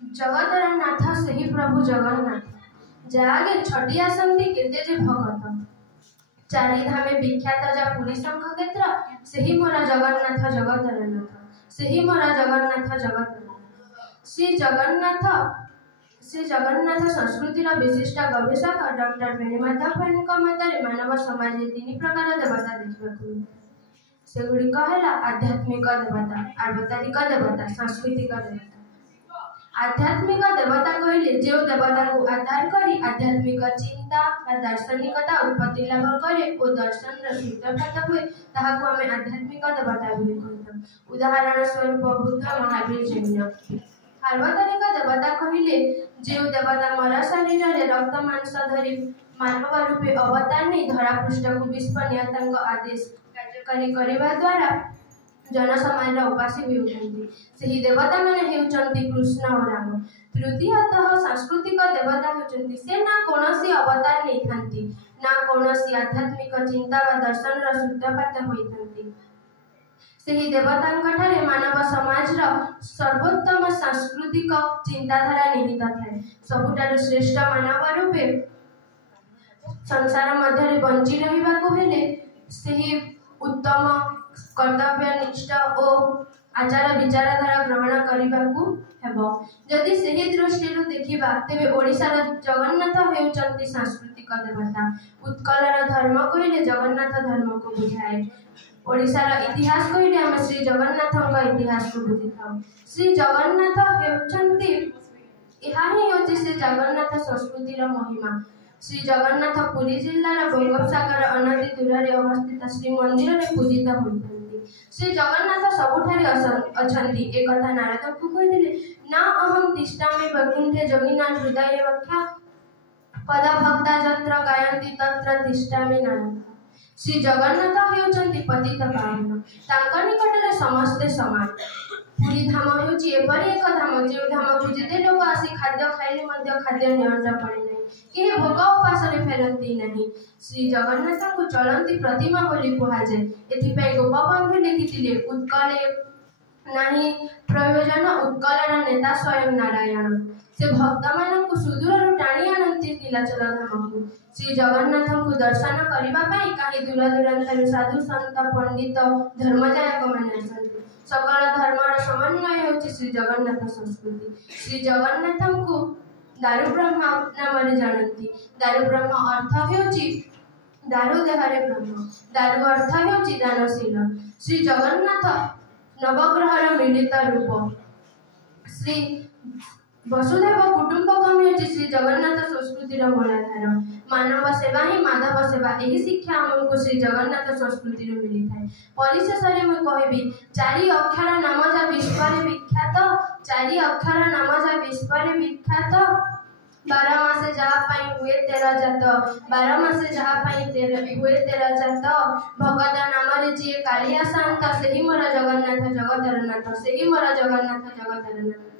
जगतर नाथ सही प्रभु जगन्नाथ जागे छटी आसंती केते जे भगत चारि धामे विख्यात जा पुरी शंख क्षेत्र सही मोरा जगन्नाथ जगतर नाथ सही मोरा जगन्नाथ जगतर श्री जगन्नाथ संस्कृतिर विशिष्ट गवेषक डॉक्टर बेणीमाधव भट्टଙ୍କ मତରେ मानव समाज तीन प्रकार देवता देखा सेगुड़िक है आध्यात्मिक देवता आर्वतारिक देवता सांस्कृतिक देवता। आध्यात्मिक देवता कहले जो देवता को आधार करी आध्यात्मिक चिंता दार्शनिकता उत्पत्ति लाभ करे और दर्शन सूत्रपात हुए ताहाको आमे आध्यात्मिक देवता बोली कहता। उदाहरण स्वरूप बुद्ध महावीर जैन। आर्वतारिक देवता कहले जो देवता मर शरीर रे रक्त मांस धरी मानव रूपे अवतार नहीं धरा पृष्ठ को विश्व नियतांक आदेश कार्यकारी करने द्वारा जन समाज उपासी होती सही देवता माने हेउचंती कृष्ण और राम। तृतीयतः सांस्कृतिक देवता होचंती से ना कोनोसी अवतार नहीं थांती ना कोनोसी आध्यात्मिक चिंता व दर्शन र सूत्रपात होइथंती सही देवतांक ठारे मानव समाज र सर्वोत्तम सांस्कृतिक चिंताधारा निहित थाए। सबुठारु श्रेष्ठ मानव रूपे संसार मध्य बंची रहिबा को हेले सही उत्तम कर्तव्यनिष्ठ और आचार विचारधारा ग्रहण करने को हेबो। जदि सही दृष्टि देखा तेरे ओडिशार जगन्नाथ हेउचंती सांस्कृतिक देवता। उत्कलर धर्म कहले जगन्नाथ धर्म को बुझाए। ओडिशार इतिहास कहले आम श्री जगन्नाथ इतिहास को बुझी था। श्री जगन्नाथ हेउचंती यह ही होची श्री जगन्नाथ संस्कृतिर महिमा। श्री जगन्नाथ पुरी जिल्लार बंगोपसागर अनति दूर अवस्थित श्री मंदिर में पूजित होती। श्री जगन्नाथ सबुठारे अछंती एक कथा नारद को कहिथिले ना अहम तिष्ठामि वैकुंठे जोगिनां हृदये वख्या पद भक्ता जत्र गायन्ति तत्र तिष्ठामि नारद। श्री जगन्नाथ हेउचंती पतित पावन तांका निकटरे समस्ते समान। पुरी धाम हेउची एपरि एक धाम जे धाम को जेते लोक आसी खाद्य खाइले मध्य खाद्य नियंत्रण पड़े नहीं कि भोग उपास फेरती नहीं। श्री जगन्नाथ को चलती प्रतिमा बोली कहुए। एथिपाई गोपबंधु लिखिथिले उत्कले नहीं प्रयोजन उत्कलर नेता स्वयं नारायण से भक्त मान सुदूर टाणी आनती नीलाचल धाम को। श्री जगन्नाथ को दर्शन करने कहीं दूर दूरांतर साधु संत पंडित धर्मजायक मैंने आसती। सकल धर्मर समन्वय होची श्री जगन्नाथ संस्कृति। श्री जगन्नाथ को दारु ब्रह्म नाम जानती। दारु ब्रह्म अर्थ होची दारु देहरे ब्रह्म दारु अर्थ होची दानशील। श्री जगन्नाथ नवग्रहर मिलित रूप। श्री वसुदेव कुटुंबकम होची श्री जगन्नाथ संस्कृतिर मूलाधार। मानव सेवा ही माधव सेवा यही शिक्षा आमको श्री जगन्नाथ संस्कृति मिली थाए। परिशेष में कहबी चारि अक्षर नाम जा विश्व विख्यात चारि अक्षर नाम जा विश्व विख्यात 12 मासे जहाँ पाई हुए 13 जात 12 मासे जहाँ पाई हुए 13 जात भगत नाम रे जी कालिया शांत सही मोरा जगन्नाथ जगतर नाथ सही मोरा जगन्नाथ जगतर नाथ।